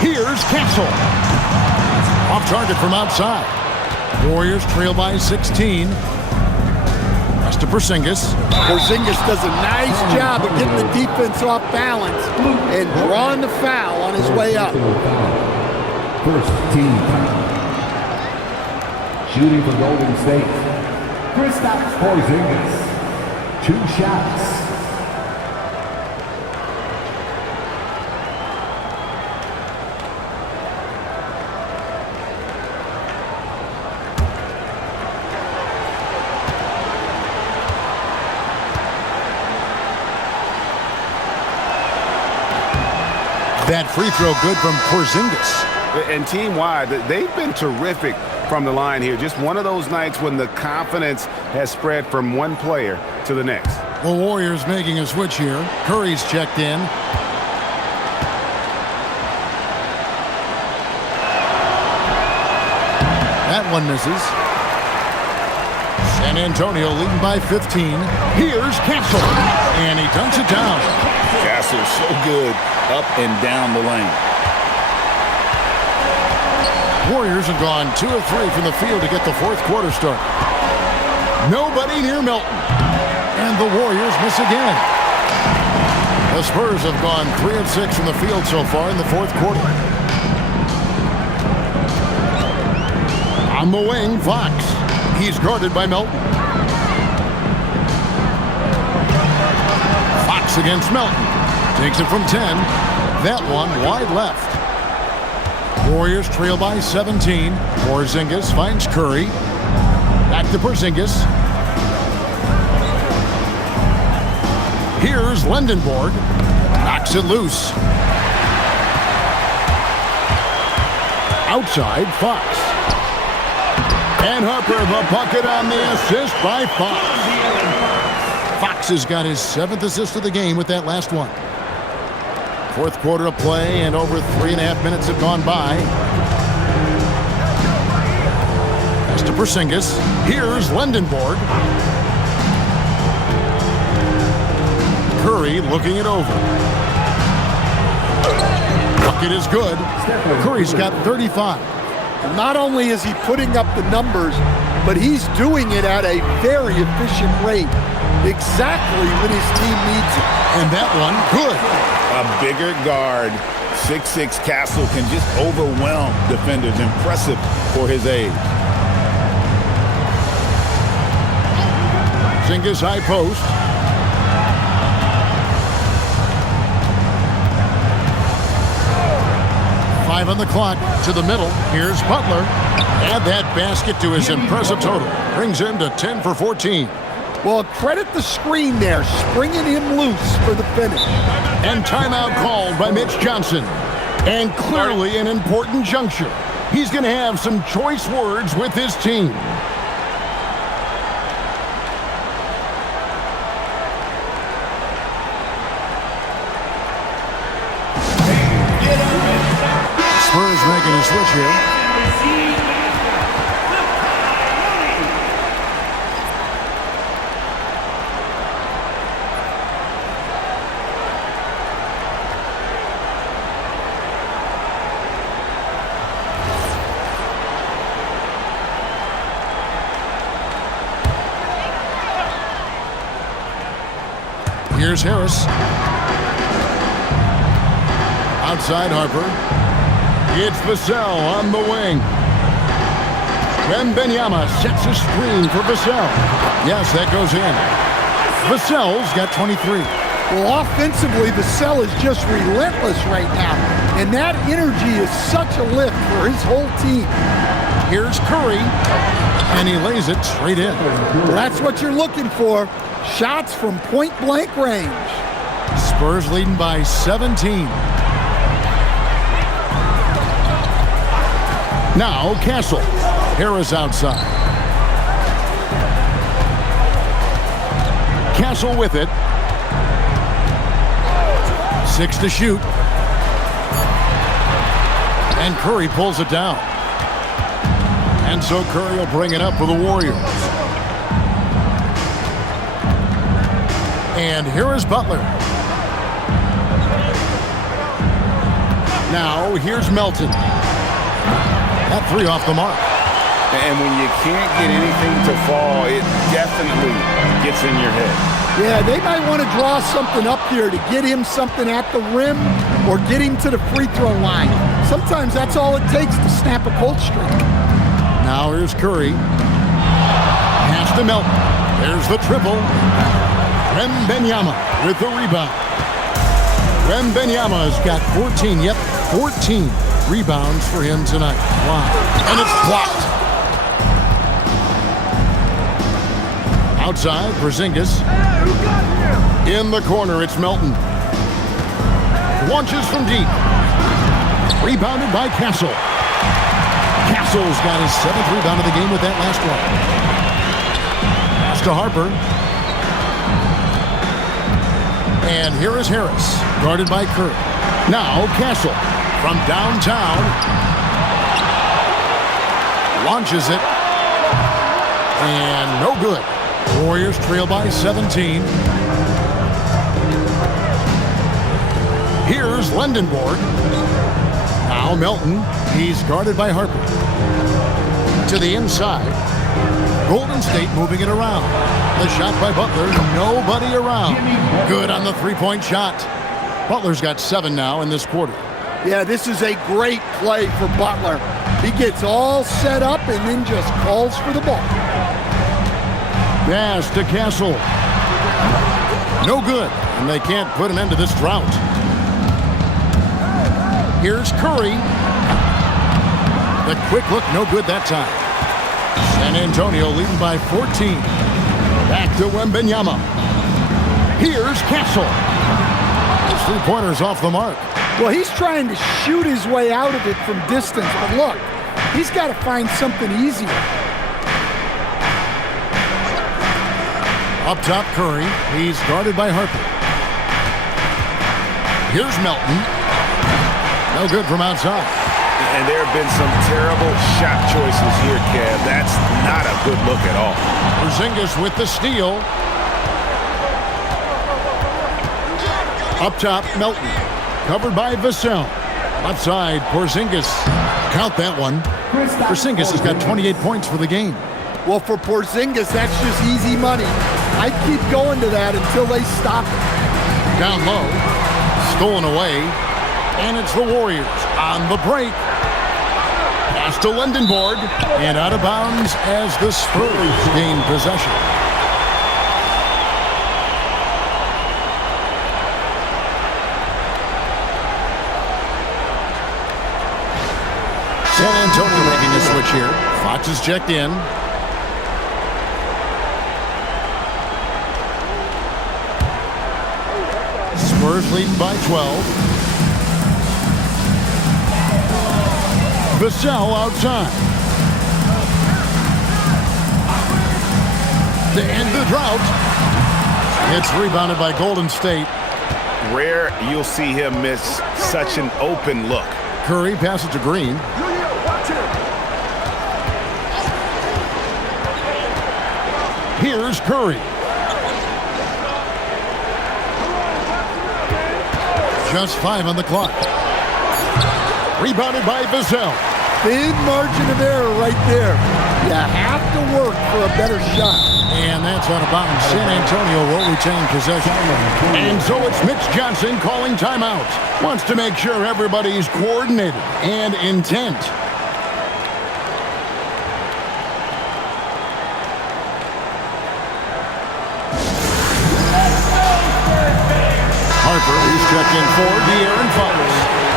Here's Castle. Off target from outside. Warriors trail by 16. Pass to Porzingis. Porzingis does a nice job of getting the defense off balance and drawing the foul on his way up. First team foul. Shooting for Golden State. Kristaps Porzingis. 2 shots. That free throw good from Porzingis. And team-wide, they've been terrific from the line here. Just one of those nights when the confidence has spread from one player to the next. The Warriors making a switch here. Curry's checked in. That one misses. San Antonio leading by 15. Here's Castle. And he dunks it down. Castle's so good up and down the lane. Warriors have gone 2 of 3 from the field to get the 4th quarter start. Nobody near Melton. And the Warriors miss again. The Spurs have gone 3 of 6 from the field so far in the 4th quarter. On the wing, Fox. He's guarded by Melton. Fox against Melton. Takes it from 10. That one wide left. Warriors trail by 17. Porzingis finds Curry. Back to Porzingis. Here's Lindenborg. Knocks it loose. Outside, Fox. And Harper, the bucket on the assist by Fox. Fox has got his 7th assist of the game with that last one. 4th quarter of play, and over 3.5 minutes have gone by. Pass to Porzingis. Here's Lindenborg. Curry looking it over. bucket is good. Curry's got 35. Not only is he putting up the numbers, but he's doing it at a very efficient rate, exactly when his team needs it. And that one, good. A bigger guard, 6'6" Castle, can just overwhelm defenders. Impressive for his age. Porzingis high post. Five on the clock to the middle. Here's Butler. Add that basket to his impressive total. Brings him to 10 for 14. Well, credit the screen there, springing him loose for the finish. And timeout called by Mitch Johnson. And clearly an important juncture. He's going to have some choice words with his team. Spurs making a switch here. Here's Harris. Outside Harper. It's Vassell on the wing. Wembanyama sets a screen for Vassell. Yes, that goes in. Vassell's got 23. Well, offensively, Vassell is just relentless right now. And that energy is such a lift for his whole team. Here's Curry. And he lays it straight in. Well, that's what you're looking for. Shots from point-blank range. Spurs leading by 17. Now Castle. Harris outside. Castle with it. 6 to shoot. And Curry pulls it down. And so Curry will bring it up for the Warriors. And here is Butler. Now here's Melton. That three off the mark. And when you can't get anything to fall, it definitely gets in your head. Yeah, they might want to draw something up here to get him something at the rim or get him to the free throw line. Sometimes that's all it takes to snap a cold streak. Now here's Curry. Pass to Melton. There's the triple. Wembanyama with the rebound. Wembanyama's got 14. Yep, 14 rebounds for him tonight. Wow. And it's blocked. Outside, Porzingis. In the corner, it's Melton. Launches from deep. Rebounded by Castle. Castle's got his 7th rebound of the game with that last one. Pass to Harper. And here is Harris, guarded by Curry. Now Castle from downtown. Launches it. And no good. Warriors trail by 17. Here's Lendenborg. Now Melton. He's guarded by Harper. To the inside. Golden State moving it around. The shot by Butler. Nobody around. Good on the three-point shot. Butler's got 7 now in this quarter. Yeah, this is a great play for Butler. He gets all set up and then just calls for the ball. Pass to Castle. No good. And they can't put an end to this drought. Here's Curry. The quick look, no good that time. San Antonio leading by 14. Back to Wembanyama. Here's Castle. Those three-pointers off the mark. Well, he's trying to shoot his way out of it from distance, but look, he's got to find something easier. Up top, Curry. He's guarded by Harper. Here's Melton. No good from outside. And there have been some terrible shot choices here, Kev. That's not a good look at all. Porzingis with the steal. Up top, Melton. Covered by Vassell. Left side, Porzingis. Count that one. Porzingis has got 28 points for the game. Well, for Porzingis, that's just easy money. I'd keep going to that until they stop it. Down low, stolen away, and it's the Warriors on the break. Pass to Lindenborg, and out of bounds as the Spurs gain possession. San Antonio making a switch here. Fox is checked in. Spurs leading by 12. Vassell outside. To end the drought. It's rebounded by Golden State. Rare you'll see him miss such an open look. Curry passes to Green. Here's Curry. Just 5 on the clock. Rebounded by Vassell. Thin margin of error right there. You have to work for a better shot. And that's out of bounds. San Antonio will retain possession. And so it's Mitch Johnson calling timeout. Wants to make sure everybody's coordinated and intent. Harper is checked in for De'Aaron Fox.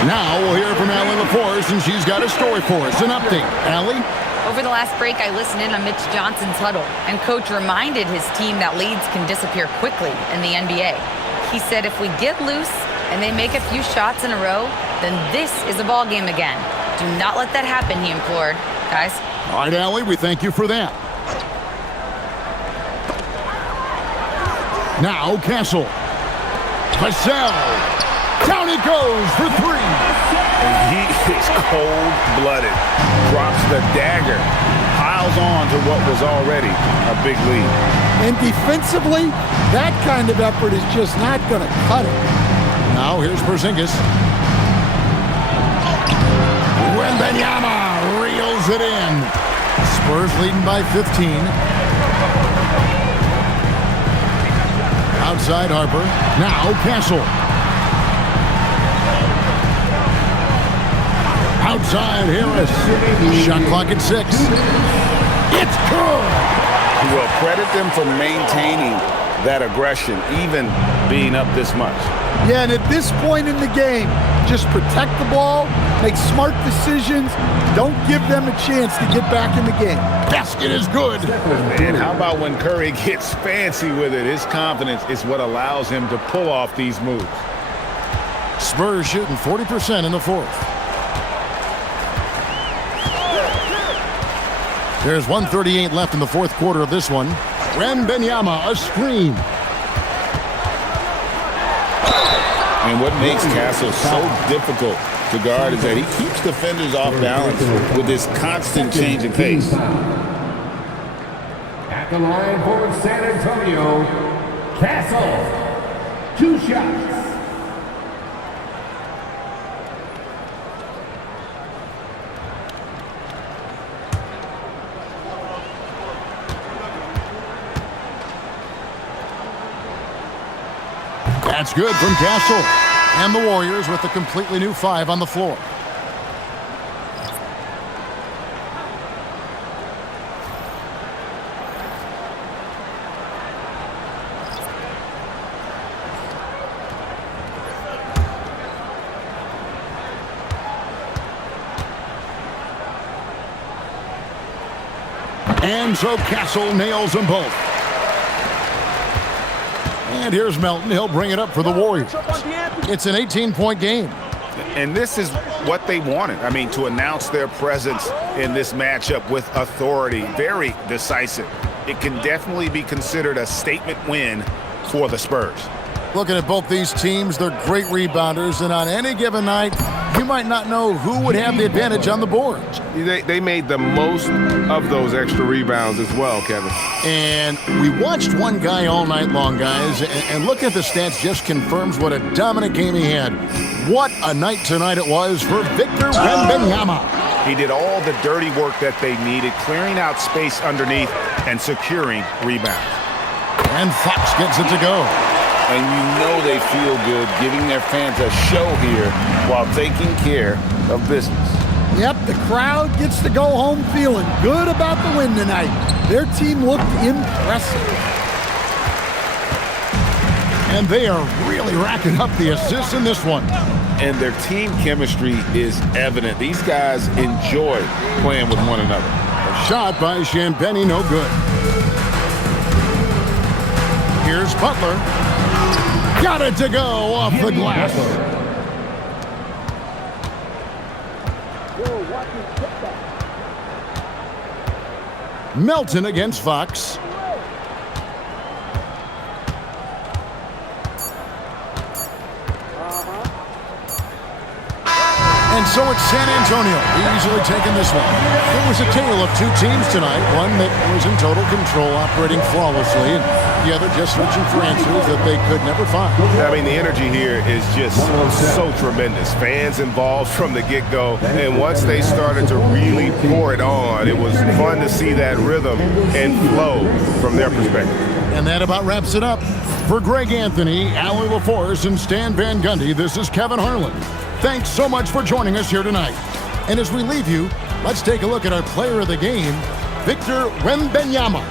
Now we'll hear from Allie LaForce, and she's got a story for us. An update. Allie? Over the last break, I listened in on Mitch Johnson's huddle, and Coach reminded his team that leads can disappear quickly in the NBA. He said if we get loose and they make a few shots in a row, then this is a ball game again. Do not let that happen, he implored. Guys? All right, Allie, we thank you for that. Now Castle. Vassell. Down it goes for 3. And he is cold-blooded. Drops the dagger. Piles on to what was already a big lead. And defensively, that kind of effort is just not going to cut it. Now here's Porzingis. Wembanyama reels it in. Spurs leading by 15. Outside Harper. Now Castle. Outside Harris. Shot clock at 6. It's good. Well, credit them for maintaining that aggression, even being up this much. Yeah, and at this point in the game, just protect the ball, make smart decisions, don't give them a chance to get back in the game. Basket is good. And how about when Curry gets fancy with it? His confidence is what allows him to pull off these moves. Spurs shooting 40% in the fourth. There's 1:38 left in the fourth quarter of this one. Wembanyama, a screen. And what makes Castle so difficult to guard is that he keeps defenders off balance with this constant change of pace. At the line for San Antonio, Castle. 2 shots. That's good from Castle. And the Warriors with a completely new 5 on the floor. And so Castle nails them both. And here's Melton. He'll bring it up for the Warriors. It's an 18-point game. And this is what they wanted. I mean, to announce their presence in this matchup with authority, very decisive. It can definitely be considered a statement win for the Spurs. Looking at both these teams, they're great rebounders, and on any given night, you might not know who would have the advantage on the boards. They made the most of those extra rebounds as well, Kevin. And we watched one guy all night long, guys, and look at the stats just confirms what a dominant game he had. What a night tonight it was for Victor Wembanyama. He did all the dirty work that they needed, clearing out space underneath and securing rebounds. And Fox gets it to go. And you know they feel good giving their fans a show here while taking care of business. Yep, the crowd gets to go home feeling good about the win tonight. Their team looked impressive. And they are really racking up the assists in this one. And their team chemistry is evident. These guys enjoy playing with one another. A shot by Champagny, no good. Here's Butler. Got it to go off the glass. Melton against Fox. And so it's San Antonio easily taking this one. It was a tale of two teams tonight. One that was in total control, operating flawlessly, and the other just searching for answers that they could never find. I mean, the energy here is just so tremendous. Fans involved from the get-go, and once they started to really pour it on, it was fun to see that rhythm and flow from their perspective. And that about wraps it up. For Greg Anthony, Allie LaForce, and Stan Van Gundy, this is Kevin Harlan. Thanks so much for joining us here tonight. And as we leave you, let's take a look at our player of the game, Victor Wembanyama.